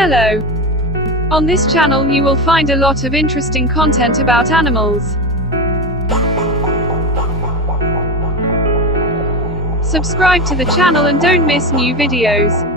Hello. On this channel you will find a lot of interesting content about animals. Subscribe to the channel and don't miss new videos.